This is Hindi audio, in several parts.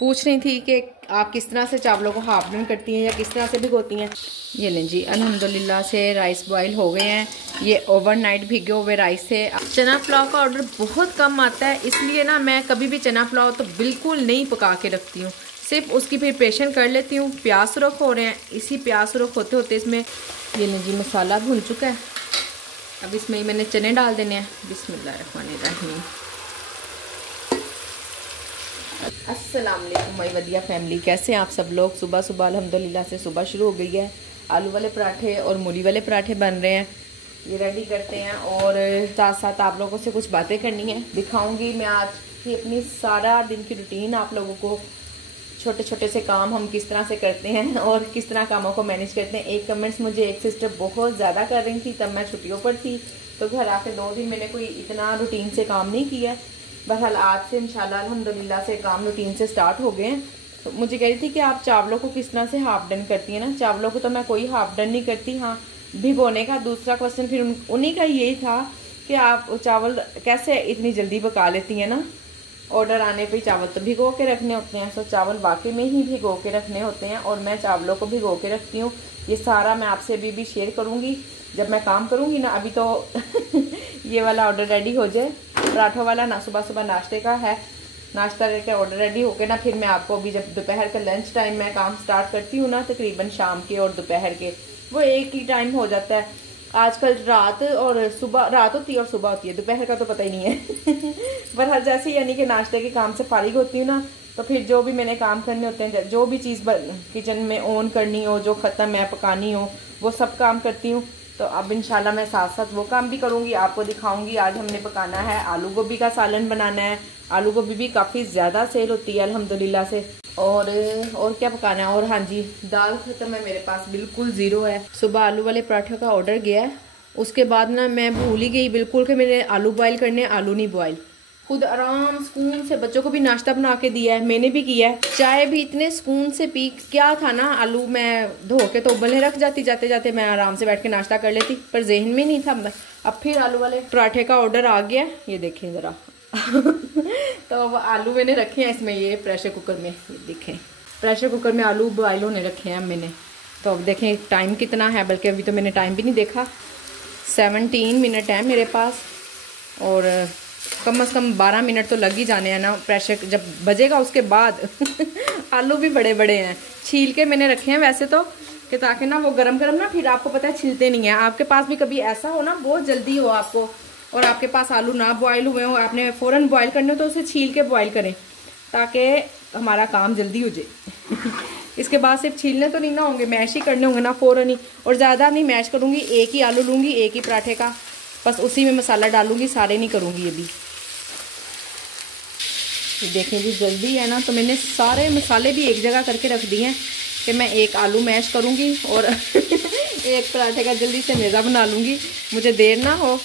पूछ रही थी कि आप किस तरह से चावलों को हाफ डन करती हैं या किस तरह से भिगोती हैं। ये लें जी, अल्हम्दुलिल्लाह से राइस बॉईल हो गए हैं। ये ओवरनाइट भिगे हुए राइस है। चना पुलाव का ऑर्डर बहुत कम आता है, इसलिए ना मैं कभी भी चना पुलाव तो बिल्कुल नहीं पका के रखती हूँ, सिर्फ उसकी प्रिपरेशन कर लेती हूँ। प्याज सुरख हो रहे हैं, इसी प्याज सुरख होते होते इसमें ये लें जी मसाला भुन चुका है। अब इसमें ही मैंने चने डाल देने हैं। बिस्मिल्लाहिर्रहमानिर्रहीम। अस्सलाम वालेकुम माय वदिया फैमिली, कैसे हैं आप सब लोग। सुबह सुबह अल्हम्दुलिल्लाह से सुबह शुरू हो गई है। आलू वाले पराठे और मूली वाले पराठे बन रहे हैं, ये रेडी करते हैं और साथ साथ आप लोगों से कुछ बातें करनी है, दिखाऊंगी मैं आज की अपनी सारा दिन की रूटीन आप लोगों को। छोटे छोटे से काम हम किस तरह से करते हैं और किस तरह कामों को मैनेज करते हैं। एक कमेंट्स मुझे एक सिस्टर बहुत ज़्यादा कर रही थी, तब मैं छुट्टियों पर थी, तो घर आके 2 दिन मैंने कोई इतना रूटीन से काम नहीं किया। बहरहाल आज से इंशाल्लाह अल्हम्दुलिल्लाह से काम रूटीन से स्टार्ट हो गए हैं। तो मुझे कह रही थी कि आप चावलों को किस तरह से हाफ डन करती हैं ना। चावलों को तो मैं कोई हाफ डन नहीं करती, हाँ भिगोने का दूसरा क्वेश्चन फिर उन्हीं का यही था कि आप चावल कैसे इतनी जल्दी पका लेती हैं ना। ऑर्डर आने पे चावल तो भिगो के रखने होते हैं, सो चावल वाकई में ही भिगो के रखने होते हैं और मैं चावलों को भिगो के रखती हूँ। ये सारा मैं आपसे अभी भी शेयर करूँगी जब मैं काम करूँगी ना। अभी तो ये वाला ऑर्डर रेडी हो जाए, पराठों वाला ना, सुबह सुबह नाश्ते का है। नाश्ता करके ऑर्डर रेडी होके ना फिर मैं आपको अभी जब दोपहर का लंच टाइम में काम स्टार्ट करती हूँ ना, तकरीबन शाम के और दोपहर के वो एक ही टाइम हो जाता है। आजकल रात और सुबह, रात होती है और सुबह होती है, दोपहर का तो पता ही नहीं है। पर हर जैसे यानी कि नाश्ते के काम से फारिग होती हूँ ना, तो फिर जो भी मैंने काम करने होते हैं, जो भी चीज़ किचन में ऑन करनी हो, जो ख़त्म है पकानी हो, वो सब काम करती हूँ। तो अब इंशाल्लाह मैं साथ साथ वो काम भी करूँगी, आपको दिखाऊंगी। आज हमने पकाना है आलू गोभी का सालन बनाना है। आलू गोभी भी काफ़ी ज़्यादा सेल होती है अल्हम्दुलिल्लाह से। और क्या पकाना है। और हाँ जी, दाल खत्म है मेरे पास, बिल्कुल ज़ीरो है। सुबह आलू वाले पराठे का ऑर्डर गया है, उसके बाद ना मैं भूल ही गई बिल्कुल कि मैंने आलू बॉयल करने, आलू नहीं बॉयल। खुद आराम सुकून से बच्चों को भी नाश्ता बना के दिया है, मैंने भी किया है, चाय भी इतने सुकून से पी। क्या था ना, आलू मैं धो के तो उबलने रख जाती, जाते जाते मैं आराम से बैठ के नाश्ता कर लेती, पर जहन में नहीं था। अब फिर आलू वाले पराठे का ऑर्डर आ गया, ये देखें ज़रा। तो अब आलू मैंने रखे हैं इसमें, ये प्रेशर कुकर में, ये देखें प्रेशर कुकर में आलू बॉयल होने रखे हैं मैंने। तो अब देखें टाइम कितना है, बल्कि अभी तो मैंने टाइम भी नहीं देखा। 17 मिनट है मेरे पास और कम से कम 12 मिनट तो लग ही जाने हैं ना। प्रेशर जब बजेगा उसके बाद आलू भी बड़े बड़े हैं, छील के मैंने रखे हैं वैसे तो, कि ताकि ना वो गरम गरम ना, फिर आपको पता है छिलते नहीं है। आपके पास भी कभी ऐसा हो ना, बहुत जल्दी हो आपको और आपके पास आलू ना बॉयल हुए हो, आपने फ़ौरन बॉयल करने हो, तो उसे छील के बॉयल करें ताकि हमारा काम जल्दी हो जाए। इसके बाद सिर्फ छीलने तो नहीं ना होंगे, मैश ही करने होंगे ना फ़ौरन ही। और ज़्यादा नहीं मैश करूँगी, एक ही आलू लूँगी, एक ही पराठे का, बस उसी में मसाला डालूँगी, सारे नहीं करूँगी अभी। ये देखें जी जल्दी है ना, तो मैंने सारे मसाले भी एक जगह करके रख दिए हैं कि मैं एक आलू मैश करूँगी और एक पराठे का जल्दी से मेज़ा बना लूँगी, मुझे देर ना हो।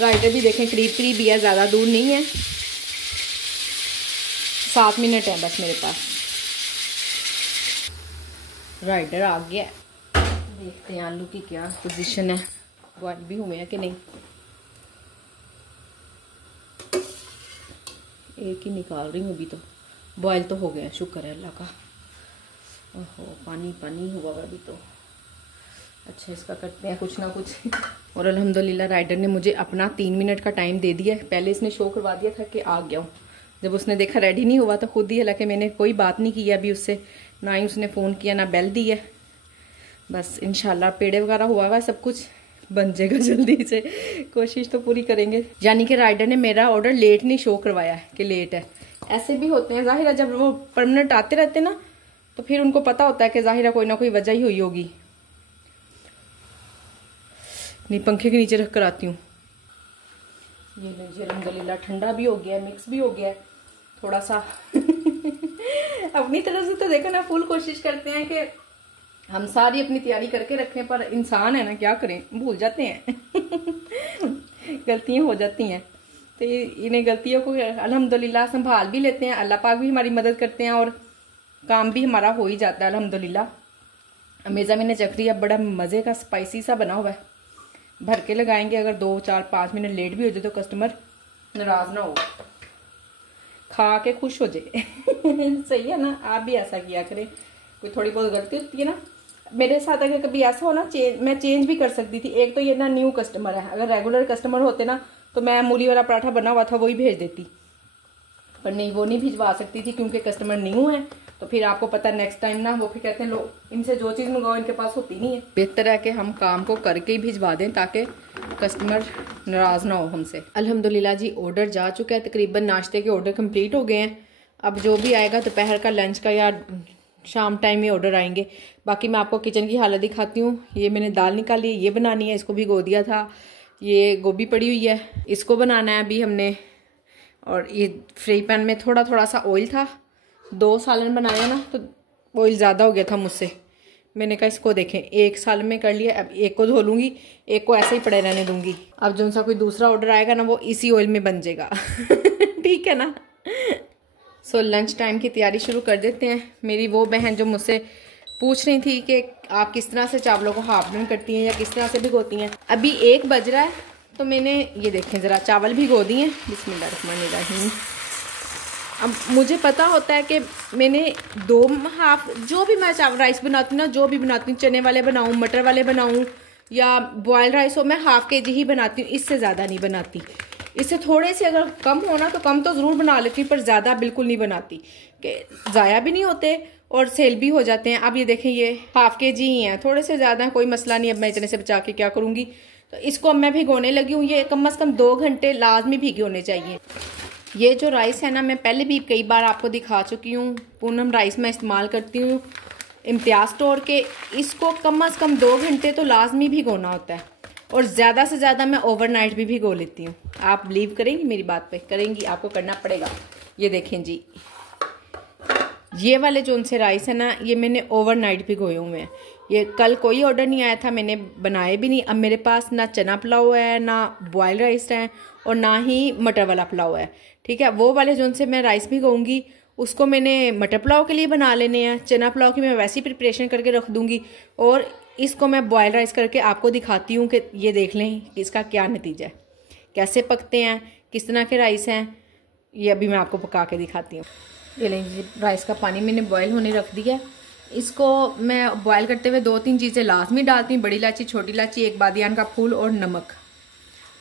राइडर भी देखें करीब करीब ही है, ज़्यादा दूर नहीं है, 7 मिनट है बस मेरे पास। राइडर आ गया, देखते हैं आलू की क्या पोजीशन है, बॉयल भी हुए हैं कि नहीं। एक ही निकाल रही हूँ अभी, तो बॉयल तो हो गया, शुक्र है अल्लाह का। ओहो पानी पानी हुआ अभी तो। अच्छा इसका करते हैं कुछ ना कुछ। और अल्हम्दुलिल्लाह राइडर ने मुझे अपना 3 मिनट का टाइम दे दिया है। पहले इसने शो करवा दिया था कि आ गया हूँ, जब उसने देखा रेडी नहीं हुआ तो खुद ही, हालांकि मैंने कोई बात नहीं की अभी उससे, ना ही उसने फ़ोन किया ना बेल दी है। बस इंशाल्लाह पेड़े वगैरह हुआ हुआ सब कुछ बन जाएगा जल्दी से, कोशिश तो पूरी करेंगे। यानी कि राइडर ने मेरा ऑर्डर लेट नहीं शो करवाया है कि लेट है। ऐसे भी होते हैं ज़ाहिर है, जब वो परमानेंट आते रहते ना तो फिर उनको पता होता है कि ज़ाहिर है कोई ना कोई वजह ही हुई होगी। नहीं पंखे के नीचे रख कर आती हूँ। ये लीजिए अल्हम्दुलिल्लाह ठंडा भी हो गया है, मिक्स भी हो गया है थोड़ा सा। अपनी तरफ से तो देखो ना फुल कोशिश करते हैं कि हम सारी अपनी तैयारी करके रखें, पर इंसान है ना, क्या करें, भूल जाते हैं। गलतियां हो जाती हैं, तो इन्हें गलतियों को अल्हम्दुलिल्लाह संभाल भी लेते हैं। अल्लाह पाक भी हमारी मदद करते हैं और काम भी हमारा हो ही जाता है अल्हम्दुलिल्लाह। मेज़ा मैंने चख लिया, बड़ा मज़े का स्पाइसी सा बना हुआ है, भर के लगाएंगे। अगर 2 4 5 मिनट लेट भी हो जाए तो कस्टमर नाराज़ ना हो। खा के खुश हो जाए। सही है ना, आप भी ऐसा किया करें। कोई थोड़ी बहुत गलती होती है ना, मेरे साथ अगर कभी ऐसा हो ना, मैं चेंज भी कर सकती थी। एक तो ये ना न्यू कस्टमर है, अगर रेगुलर कस्टमर होते ना तो मैं मूली वाला पराठा बना हुआ था वही भेज देती, पर नहीं, वो नहीं भिजवा सकती थी क्योंकि कस्टमर न्यू है। तो फिर आपको पता नेक्स्ट टाइम ना वो फिर कहते हैं लो इनसे जो चीज़ मंगाओ इनके पास होती नहीं है। बेहतर है कि हम काम को करके ही भिजवा दें ताकि कस्टमर नाराज़ ना हो हमसे। अल्हम्दुलिल्लाह जी ऑर्डर जा चुका है, तकरीबन नाश्ते के ऑर्डर कंप्लीट हो गए हैं। अब जो भी आएगा दोपहर का, लंच का या शाम टाइम में ऑर्डर आएंगे। बाकी मैं आपको किचन की हालत दिखाती हूँ। ये मैंने दाल निकाली, ये बनानी है, इसको भिगो दिया था। ये गोभी पड़ी हुई है, इसको बनाना है अभी हमने। और ये फ्राई पैन में थोड़ा थोड़ा सा ऑयल था, 2 सालन बनाया ना तो ऑयल ज़्यादा हो गया था मुझसे। मैंने कहा इसको देखें, 1 साल में कर लिया, अब एक को धो लूँगी, एक को ऐसे ही पड़े रहने दूँगी। अब जो सा कोई दूसरा ऑर्डर आएगा ना वो इसी ऑयल में बन जाएगा। ठीक है ना। सो लंच टाइम की तैयारी शुरू कर देते हैं। मेरी वो बहन जो मुझसे पूछ रही थी कि आप किस तरह से चावलों को हाफ डन करती हैं या किस तरह से भिगोती हैं। अभी 1 बज रहा है तो मैंने ये देखें ज़रा चावल भिगो दिए। बिस्मिल्लाहिर्रहमानिर्रहीम। अब मुझे पता होता है कि मैंने 2 हाफ, जो भी मैं चावल राइस बनाती हूँ ना, जो भी बनाती हूँ, चने वाले बनाऊँ, मटर वाले बनाऊँ या बॉयल राइस हो, मैं हाफ kg ही बनाती हूँ, इससे ज़्यादा नहीं बनाती। इससे थोड़े से अगर कम हो ना तो कम तो ज़रूर बना लेती हूँ, पर ज़्यादा बिल्कुल नहीं बनाती कि ज़ाया भी नहीं होते और सेल भी हो जाते हैं। अब ये देखें ये हाफ kg ही हैं, थोड़े से ज़्यादा हैं, कोई मसला नहीं। अब मैं इतने से बचा के क्या करूँगी, तो इसको अब मैं भिगोने लगी हूँ। ये कम से कम 2 घंटे लाजमी भिगे होने चाहिए। ये जो राइस है ना, मैं पहले भी कई बार आपको दिखा चुकी हूँ, पूनम राइस मैं इस्तेमाल करती हूँ इम्तियाज़ स्टोर के। इसको कम से कम 2 घंटे तो लाजमी भिगोना होता है, और ज़्यादा से ज़्यादा मैं ओवरनाइट भी भिगो लेती हूँ। आप बिलीव करेंगी मेरी बात पे? करेंगी, आपको करना पड़ेगा। ये देखें जी, ये वाले जो उनसे राइस है ना, ये मैंने ओवरनाइट भिगोए हुए हैं। ये कल कोई ऑर्डर नहीं आया था, मैंने बनाए भी नहीं। अब मेरे पास ना चना पुलाव है, ना बॉयल राइस है, और ना ही मटर वाला पुलाव है। ठीक है, वो वाले जो उनसे मैं राइस भिगोऊंगी उसको मैंने मटर पुलाव के लिए बना लेने हैं। चना पुलाव की मैं वैसी प्रिपरेशन करके रख दूंगी, और इसको मैं बॉयल राइस करके आपको दिखाती हूँ कि ये देख लें कि इसका क्या नतीजा है, कैसे पकते हैं, किस तरह के राइस हैं। ये अभी मैं आपको पका के दिखाती हूँ। ये लेंगे राइस का पानी मैंने बॉयल होने रख दिया। इसको मैं बॉयल करते हुए 2-3 चीज़ें लाजमी डालती हूँ, बड़ी इलायची, छोटी इलायची, 1 बादियान का फूल और नमक,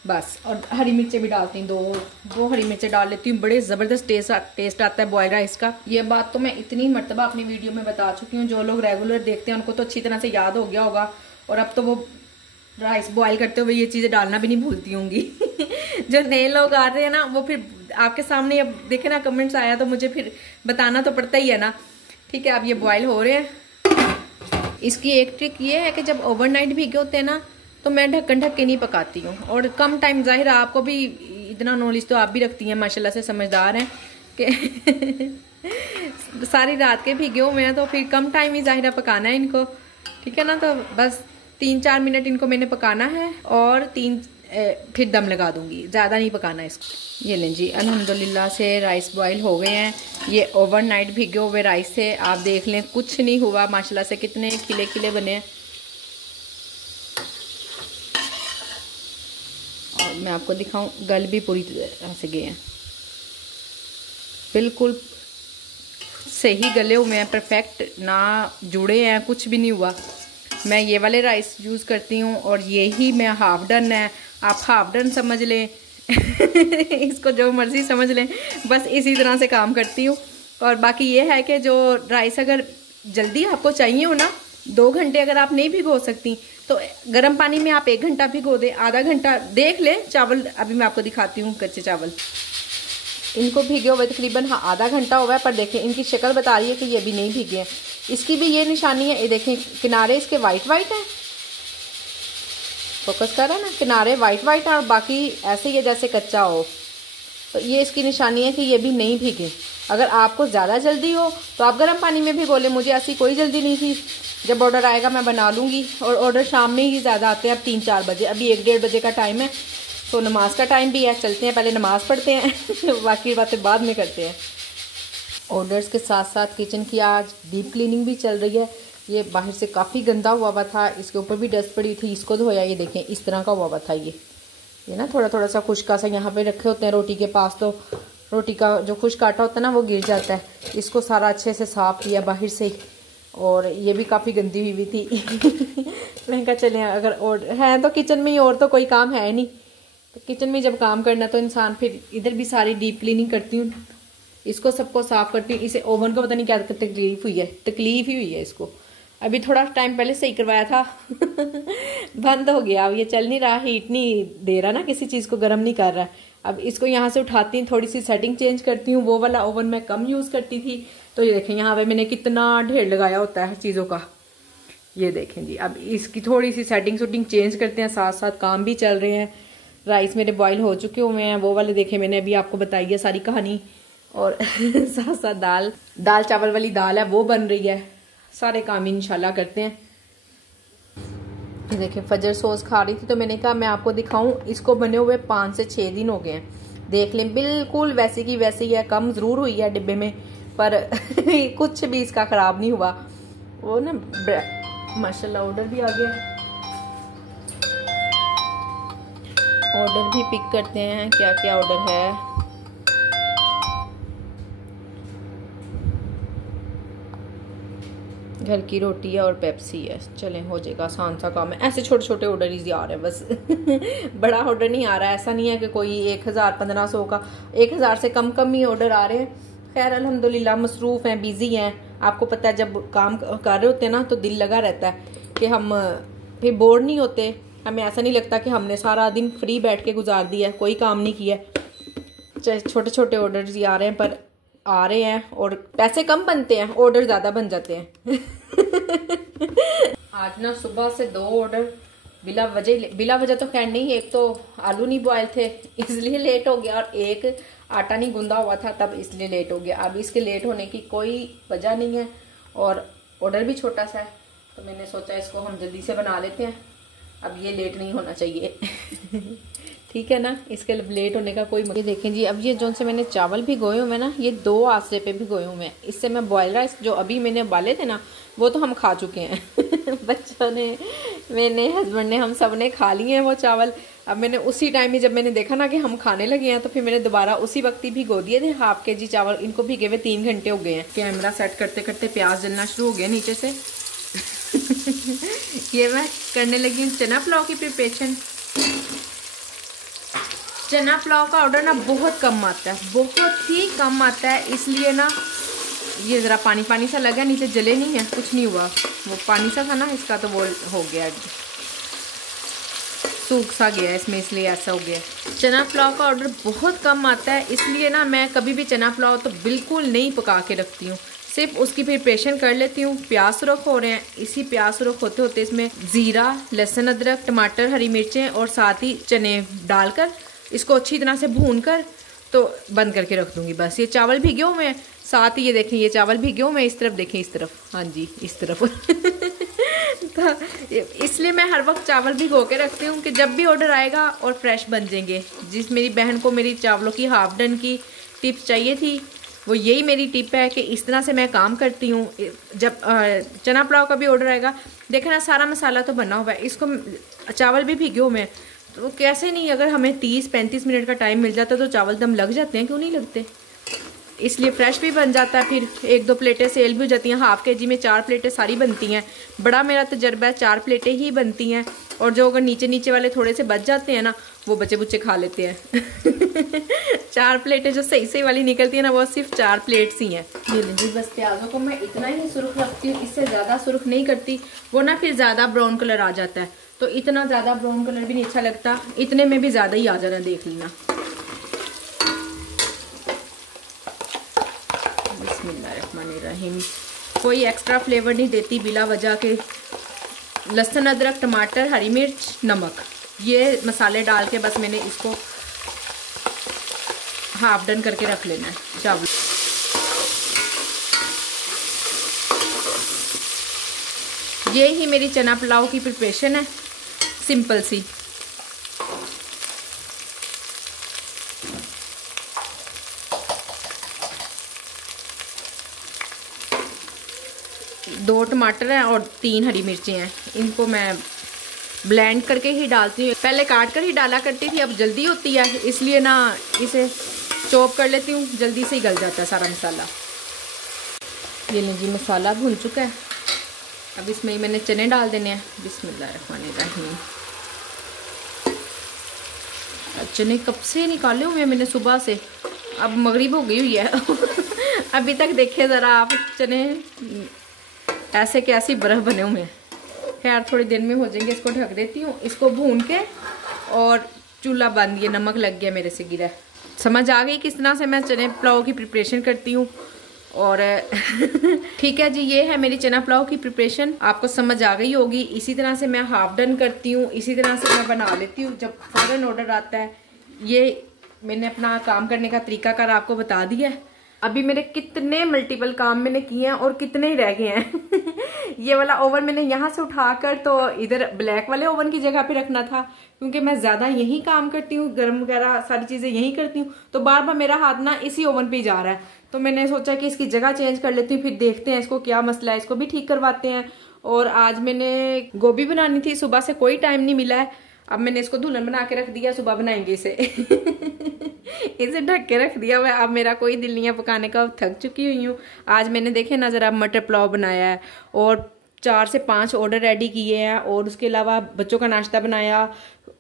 बस। और हरी मिर्चें भी डालती हूँ, 2 हरी मिर्चें डाल लेती हूँ। बड़े ज़बरदस्त टेस्ट आता है बॉयल राइस का। ये बात तो मैं इतनी मरतबा अपनी वीडियो में बता चुकी हूँ, जो लोग रेगुलर देखते हैं उनको तो अच्छी तरह से याद हो गया होगा, और अब तो वो राइस बॉयल करते हुए ये चीज़ें डालना भी नहीं भूलती होंगी। जो नए लोग आ रहे हैं ना, वो फिर आपके सामने अब देखे ना, कमेंट्स आया तो मुझे फिर बताना तो पड़ता ही है ना। ठीक है, अब ये बॉयल हो रहे हैं। इसकी एक ट्रिक ये है कि जब ओवरनाइट भीगे होते हैं ना, तो मैं ढक्कन ढक के नहीं पकाती हूँ। और कम टाइम, जाहिर है आपको भी इतना नॉलेज तो आप भी रखती हैं, माशाल्लाह से समझदार हैं कि सारी रात के भीगे हुए हैं, तो फिर कम टाइम ही जाहिर है पकाना है इनको। ठीक है ना, तो बस 3-4 मिनट इनको मैंने पकाना है, और फिर दम लगा दूंगी, ज़्यादा नहीं पकाना इसको। ये लें जी, अल्हम्दुलिल्लाह से राइस बॉयल हो गए हैं। ये ओवरनाइट भिगे हुए राइस से आप देख लें कुछ नहीं हुआ, माशाल्लाह से कितने खिले खिले बने हैं। और मैं आपको दिखाऊं, गल भी पूरी तरह से गए हैं, बिल्कुल सही गले हुए हैं, परफेक्ट, ना जुड़े हैं, कुछ भी नहीं हुआ। मैं ये वाले राइस यूज़ करती हूँ, और यही मैं हाफ डन है, आप हाफ डन समझ लें इसको जो मर्ज़ी समझ लें, बस इसी तरह से काम करती हूँ। और बाकी ये है कि जो राइस अगर जल्दी आपको चाहिए हो ना, 2 घंटे अगर आप नहीं भिगो सकती तो गर्म पानी में आप 1 घंटा भिगो दें, आधा घंटा देख लें। चावल अभी मैं आपको दिखाती हूँ, कच्चे चावल इनको भीगे हुए तकरीबन आधा घंटा हुआ है, पर देखें इनकी शक्ल बता रही है कि ये भी नहीं भीगे हैं। इसकी भी ये निशानी है, ये देखें किनारे इसके वाइट वाइट हैं, फोकस कर रहा है ना, किनारे वाइट वाइट हैं और बाकी ऐसे ही है जैसे कच्चा हो। तो ये इसकी निशानी है कि ये भी नहीं भीगे। अगर आपको ज़्यादा जल्दी हो तो आप गर्म पानी में भिगो लें, मुझे ऐसी कोई जल्दी नहीं थी। जब ऑर्डर आएगा मैं बना लूँगी, और ऑर्डर शाम में ही ज़्यादा आते हैं, अब 3-4 बजे, अभी 1-1:30 बजे का टाइम है, तो नमाज का टाइम भी है। चलते हैं, पहले नमाज पढ़ते हैं बाकी बातें बाद में करते हैं। ऑर्डर्स के साथ साथ किचन की आज डीप क्लीनिंग भी चल रही है। ये बाहर से काफ़ी गंदा हुआ था, इसके ऊपर भी डस्ट पड़ी थी, इसको धोया। ये देखें इस तरह का हुआ था, ये ना थोड़ा थोड़ा सा खुशका सा यहाँ पे रखे होते हैं रोटी के पास, तो रोटी का जो खुश्क आटा होता है ना वो गिर जाता है। इसको सारा अच्छे से साफ़ किया बाहर से ही, और ये भी काफ़ी गंदी हुई थी। मैंने कहा चले अगर और है तो किचन में ही, और तो कोई काम है नहीं, तो किचन में जब काम करना तो इंसान फिर इधर भी सारी डीप क्लीनिंग करती हूँ, इसको सबको साफ़ करती हूँ। इसे ओवन को पता नहीं क्या तकलीफ हुई है, तकलीफ ही हुई है इसको। अभी थोड़ा टाइम पहले सही करवाया था बंद हो गया, अब ये चल नहीं रहा, हीट नहीं दे रहा ना, किसी चीज़ को गर्म नहीं कर रहा। अब इसको यहाँ से उठाती हूँ, थोड़ी सी सेटिंग चेंज करती हूँ। वो वाला ओवन मैं कम यूज़ करती थी, तो ये देखें यहाँ पे मैंने कितना ढेर लगाया होता है चीज़ों का, ये देखें जी। अब इसकी थोड़ी सी सेटिंग चेंज करते हैं, साथ साथ काम भी चल रहे हैं। राइस मेरे बॉईल हो चुके हुए हैं, वो वाले देखे मैंने अभी आपको बताई है सारी कहानी, और साथ साथ दाल चावल वाली दाल है वो बन रही है। सारे काम इंशाल्लाह करते हैं। ये देखिए फजर सोस खा रही थी, तो मैंने कहा मैं आपको दिखाऊं। इसको बने हुए 5 से 6 दिन हो गए हैं, देख लें बिल्कुल वैसी की वैसी है। कम ज़रूर हुई है डिब्बे में, पर कुछ भी इसका ख़राब नहीं हुआ। वो ना माशाल्लाह ऑर्डर भी आ गया, ऑर्डर भी पिक करते हैं, क्या क्या ऑर्डर है। घर की रोटी है और पेप्सी है, चलें हो जाएगा, आसान सा काम है। ऐसे छोटे छोटे ऑर्डर ही आ रहे हैं बस बड़ा ऑर्डर नहीं आ रहा है। ऐसा नहीं है कि कोई 1000 1500 का, 1000 से कम ही ऑर्डर आ रहे हैं। खैर अल्हम्दुलिल्लाह मसरूफ़ हैं, बिजी हैं। आपको पता है जब काम कर रहे होते हैं ना तो दिल लगा रहता है कि हम फिर बोर नहीं होते। हमें ऐसा नहीं लगता कि हमने सारा दिन फ्री बैठ के गुजार दिया, कोई काम नहीं किया। छोटे छोटे ऑर्डर ही आ रहे हैं, पर आ रहे हैं, और पैसे कम बनते हैं, ऑर्डर ज्यादा बन जाते हैं। आज ना सुबह से 2 ऑर्डर बिला वजह तो खैर नहीं, एक तो आलू नहीं बॉयल थे इसलिए लेट हो गया, और एक आटा नहीं गूंदा हुआ था तब इसलिए लेट हो गया। अब इसके लेट होने की कोई वजह नहीं है, और ऑर्डर भी छोटा सा है, तो मैंने सोचा इसको हम जल्दी से बना लेते हैं। अब ये लेट नहीं होना चाहिए ठीक है ना, इसके लेट होने का कोई ये देखें जी। अब ये जो से मैंने चावल भिगोए हुए हैं ना, ये 2 आसरे पे भिगोए हुए हैं। इससे मैं बॉयल राइस जो अभी मैंने उबाले थे ना, वो तो हम खा चुके हैं बच्चों ने, मैंने, हस्बैंड ने, हम सब ने खा लिए हैं वो चावल। अब मैंने उसी टाइम में जब मैंने देखा ना कि हम खाने लगे हैं, तो फिर मैंने दोबारा उसी वक्त ही भिगो दिए थे ½ kg चावल। इनको भिगे हुए 3 घंटे हो गए हैं। कैमरा सेट करते करते प्याज जलना शुरू हो गया नीचे से ये मैं करने लगी हूँ चना पुलाव की प्रिपरेशन। चना पुलाव का ऑर्डर ना बहुत कम आता है, बहुत ही कम आता है, इसलिए ना ये ज़रा पानी पानी सा लगा, नीचे जले नहीं है, कुछ नहीं हुआ। वो पानी सा था ना इसका, तो वो हो गया, सूख सा गया इसमें, इसलिए ऐसा हो गया। चना पुलाव का ऑर्डर बहुत कम आता है, इसलिए ना मैं कभी भी चना पुलाव तो बिल्कुल नहीं पका के रखती हूँ, सिर्फ उसकी प्रिपरेशन कर लेती हूँ। प्याज सुरख हो रहे हैं, इसी प्याज सुरख होते होते इसमें ज़ीरा, लहसुन, अदरक, टमाटर, हरी मिर्चें और साथ ही चने डालकर इसको अच्छी तरह से भून कर तो बंद करके रख दूंगी। बस ये चावल भिगे हुए हैं, साथ ही ये देखें ये चावल भिगे हुए हैं, इस तरफ देखें, इस तरफ, हाँ जी इस तरफ तो इसलिए मैं हर वक्त चावल भिगो के रखती हूँ कि जब भी ऑर्डर आएगा और फ्रेश बन जाएंगे। जिस मेरी बहन को मेरी चावलों की हाफ डन की टिप्स चाहिए थी, वो यही मेरी टिप है कि इस तरह से मैं काम करती हूँ। जब चना पुलाव का भी ऑर्डर आएगा, देखना ना सारा मसाला तो बना हुआ है, इसको चावल भी भिगे हुए हैं, तो कैसे नहीं, अगर हमें 30-35 मिनट का टाइम मिल जाता तो चावल दम लग जाते हैं, क्यों नहीं लगते। इसलिए फ्रेश भी बन जाता है, फिर 1-2 प्लेटें सेल भी हो जाती हैं। ½ kg में 4 प्लेटें सारी बनती हैं। बड़ा मेरा तजर्बा है, 4 प्लेटें ही बनती हैं, और जो अगर नीचे वाले थोड़े से बच जाते हैं ना, वो बच्चे बुच्चे खा लेते हैं 4 प्लेटें जो सही वाली निकलती है ना, वो सिर्फ 4 प्लेट्स ही हैं। ये लीजिए, बस प्याज़ों को मैं इतना ही सुर्ख रखती हूँ, इससे ज़्यादा सुर्ख नहीं करती, वो ना फिर ज़्यादा ब्राउन कलर आ जाता है, तो इतना ज़्यादा ब्राउन कलर भी नहीं अच्छा लगता, इतने में भी ज़्यादा ही आ जाना, देख लेना। बिस्मिल्लाहिर्रहमानिर्रहीम। कोई एक्स्ट्रा फ्लेवर नहीं देती बिला वजह के। लहसुन, अदरक, टमाटर, हरी मिर्च, नमक, ये मसाले डाल के बस मैंने इसको हाफ डन करके रख लेना है चावल। ये ही मेरी चना पुलाव की प्रिपरेशन है, सिंपल सी। दो टमाटर हैं और 3 हरी मिर्चें हैं, इनको मैं ब्लेंड करके ही डालती हूँ। पहले काट कर ही डाला करती थी, अब जल्दी होती है इसलिए ना इसे चॉप कर लेती हूँ, जल्दी से ही गल जाता है सारा मसाला। ये लीजिए मसाला भुन चुका है। अब इसमें ही मैंने चने डाल देने हैं। बिस्मिल्लाहिर्रहमानिर्रहीम। चने कब से निकाले हुए मैंने, सुबह से, अब मगरिब हो गई हुई है अभी तक देखे ज़रा आप, चने ऐसे के ऐसे बर्फ़ बने हुए हैं। खैर थोड़ी देर में हो जाएंगे। इसको ढक देती हूँ, इसको भून के, और चूल्हा बंद। ये नमक लग गया मेरे से गिरा। समझ आ गई किस तरह से मैं चने पुलाव की प्रिपरेशन करती हूँ। और ठीक है जी, ये है मेरी चना पुलाव की प्रिपरेशन। आपको समझ आ गई होगी। इसी तरह से मैं हाफ डन करती हूँ, इसी तरह से मैं बना लेती हूँ जब फौरन ऑर्डर आता है। ये मैंने अपना काम करने का तरीकाकार आपको बता दिया है। अभी मेरे कितने मल्टीपल काम मैंने किए हैं और कितने ही रह गए हैं ये वाला ओवन मैंने यहाँ से उठाकर तो इधर ब्लैक वाले ओवन की जगह पे रखना था, क्योंकि मैं ज़्यादा यही काम करती हूँ, गर्म वगैरह सारी चीज़ें यही करती हूँ। तो बार बार मेरा हाथ ना इसी ओवन पे ही जा रहा है। तो मैंने सोचा कि इसकी जगह चेंज कर लेती हूँ, फिर देखते हैं इसको क्या मसला है, इसको भी ठीक करवाते हैं। और आज मैंने गोभी बनानी थी, सुबह से कोई टाइम नहीं मिला है। अब मैंने इसको दुल्हन बना के रख दिया, सुबह बनाएंगे इसे इसे ढक के रख दिया हुआ। अब मेरा कोई दिल नहीं है पकाने का, थक चुकी हुई हूँ। आज मैंने देखे ना जरा मटर पुलाव बनाया है, और 4 से 5 ऑर्डर रेडी किए हैं, और उसके अलावा बच्चों का नाश्ता बनाया,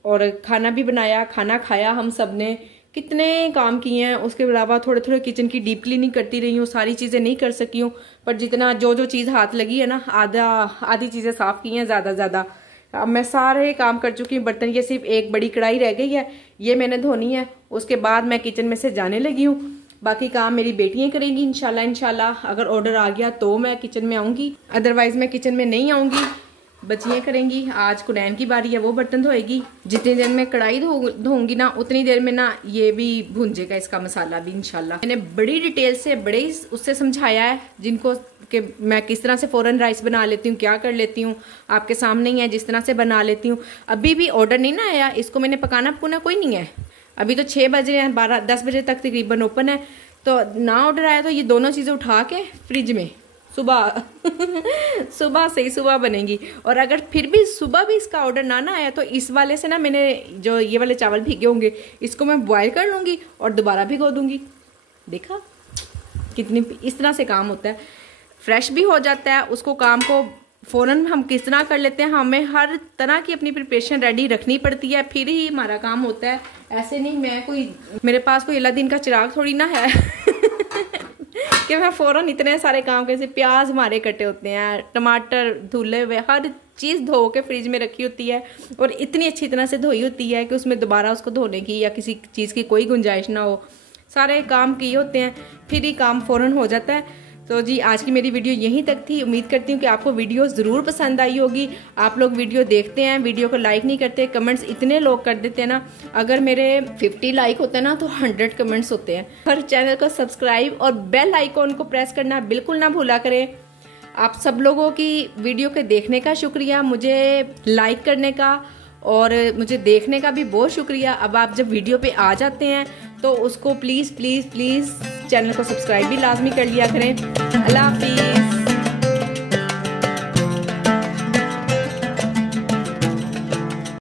और खाना भी बनाया, खाना खाया हम सब ने। कितने काम किए हैं। उसके अलावा थोड़े थोड़े किचन की डीप क्लीनिंग करती रही हूँ। सारी चीज़ें नहीं कर सकी हूँ, पर जितना जो चीज़ हाथ लगी है ना, आधी चीज़ें साफ़ की हैं, ज़्यादा। अब मैं सारे काम कर चुकी हूँ। बर्तन ये सिर्फ एक बड़ी कढ़ाई रह गई है, ये मैंने धोनी है। उसके बाद मैं किचन में से जाने लगी हूँ। बाकी काम मेरी बेटियाँ करेंगी इंशाल्लाह। अगर ऑर्डर आ गया तो मैं किचन में आऊँगी, अदरवाइज़ मैं किचन में नहीं आऊँगी, बच्चियाँ करेंगी। आज कुनैन की बारी है, वो बर्तन धोएगी। जितनी देर में कढ़ाई धोऊंगी ना, उतनी देर में ना ये भी भूंजेगा, इसका मसाला भी इंशाल्लाह। मैंने बड़ी डिटेल से बड़े उससे समझाया है जिनको कि मैं किस तरह से फ़ौरन राइस बना लेती हूँ, क्या कर लेती हूँ। आपके सामने ही है जिस तरह से बना लेती हूँ। अभी भी ऑर्डर नहीं ना आया, इसको मैंने पकाना पकाना कोई नहीं है। अभी तो 6 बजे हैं, 10 बजे तक तकरीबन ओपन है। तो ना ऑर्डर आया तो ये दोनों चीज़ें उठा के फ्रिज में सुबह सुबह से ही सुबह बनेंगी। और अगर फिर भी सुबह भी इसका ऑर्डर ना आया तो इस वाले से ना, मैंने जो ये वाले चावल भीगे होंगे, इसको मैं बॉयल कर लूँगी और दोबारा भिगो दूँगी। देखा कितनी इस तरह से काम होता है, फ्रेश भी हो जाता है। उसको काम को फ़ौरन हम किस तरह कर लेते हैं, हमें हर तरह की अपनी प्रिपरेशन रेडी रखनी पड़ती है, फिर ही हमारा काम होता है। ऐसे नहीं मेरे पास कोई अल्लाह का चिराग थोड़ी ना है कि मैं फ़ौरन इतने सारे काम कैसे। प्याज हमारे कटे होते हैं, टमाटर धुले हुए, हर चीज़ धो के फ्रिज में रखी होती है, और इतनी अच्छी तरह से धोई होती है कि उसमें दोबारा उसको धोने की या किसी चीज़ की कोई गुंजाइश ना हो। सारे काम किए होते हैं, फिर ही काम फ़ौरन हो जाता है। तो जी आज की मेरी वीडियो यहीं तक थी। उम्मीद करती हूँ कि आपको वीडियो ज़रूर पसंद आई होगी। आप लोग वीडियो देखते हैं, वीडियो को लाइक नहीं करते, कमेंट्स इतने लोग कर देते हैं ना। अगर मेरे 50 लाइक होते हैं ना तो 100 कमेंट्स होते हैं। हर चैनल को सब्सक्राइब और बेल आइकॉन को प्रेस करना बिल्कुल ना भूला करें। आप सब लोगों की वीडियो के देखने का शुक्रिया, मुझे लाइक करने का और मुझे देखने का भी बहुत शुक्रिया। अब आप जब वीडियो पे आ जाते हैं तो उसको प्लीज़ चैनल को सब्सक्राइब भी लाजमी कर लिया करें। अल्लाह हाफिज़।